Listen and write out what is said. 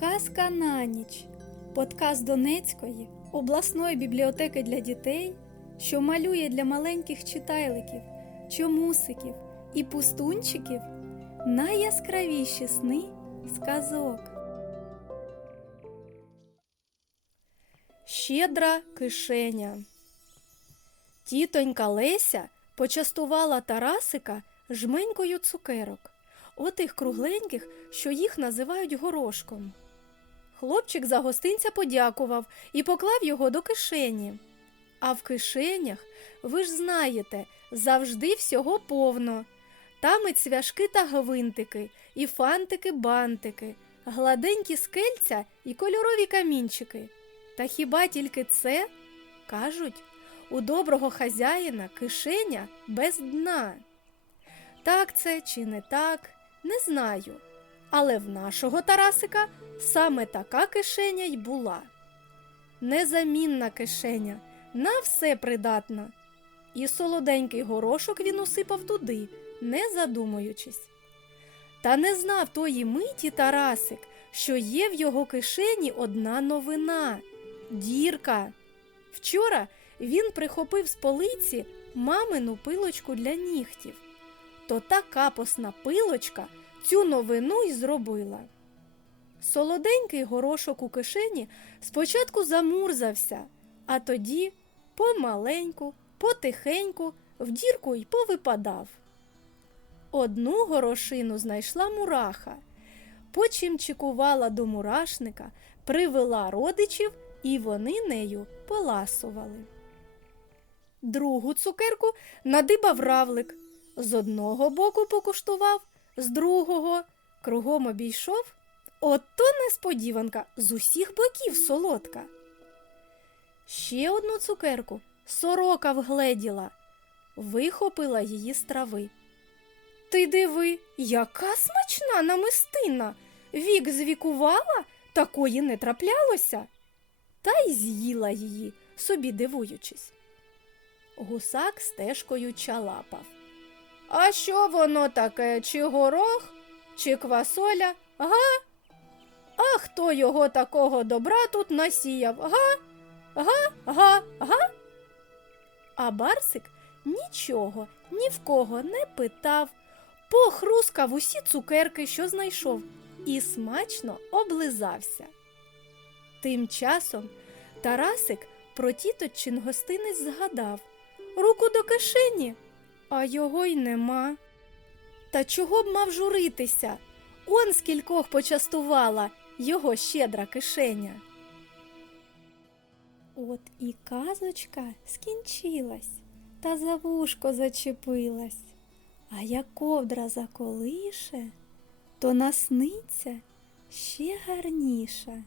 Казка на ніч. Подкаст Донецької обласної бібліотеки для дітей, що малює для маленьких читайликів, чомусиків і пустунчиків найяскравіші сни сказок. Щедра кишеня. Тітонька Леся почастувала Тарасика жменькою цукерок, отих кругленьких, що їх називають горошком. Хлопчик за гостинця подякував і поклав його до кишені. А в кишенях, ви ж знаєте, завжди всього повно. Там і цвяшки та гвинтики, і фантики-бантики, гладенькі скельця і кольорові камінчики. Та хіба тільки це? Кажуть, у доброго хазяїна кишеня без дна. Так це чи не так, не знаю. Але в нашого Тарасика саме така кишеня й була. Незамінна кишеня, на все придатна. І солоденький горошок він усипав туди, не задумуючись. Та не знав тої миті Тарасик, що є в його кишені одна новина дірка. Вчора він прихопив з полиці мамину пилочку для нігтів. То та капосна пилочка цю новину й зробила. Солоденький горошок у кишені спочатку замурзався, а тоді помаленьку, потихеньку в дірку й повипадав. Одну горошину знайшла мураха, почимчикувала до мурашника, привела родичів, і вони нею поласували. Другу цукерку надибав равлик. З одного боку покуштував, з другого кругом обійшов. Ото несподіванка з усіх боків солодка. Ще одну цукерку сорока вгледіла, вихопила її з трави. Ти диви, яка смачна намистина! Вік звікувала, такої не траплялося. Та й з'їла її, собі дивуючись. Гусак стежкою чалапав. А що воно таке? Чи горох, чи квасоля? Га? А хто його такого добра тут насіяв? Га? Га? Га? Га? А Барсик нічого ні в кого не питав, похрускав усі цукерки, що знайшов, і смачно облизався. Тим часом Тарасик про тіточин гостинець згадав руку до кишені, а його й нема. Та чого б мав журитися? Он скількох почастувала його щедра кишеня. От і казочка скінчилась, та за вушко зачепилась. А як ковдра заколише, то насниться ще гарніше.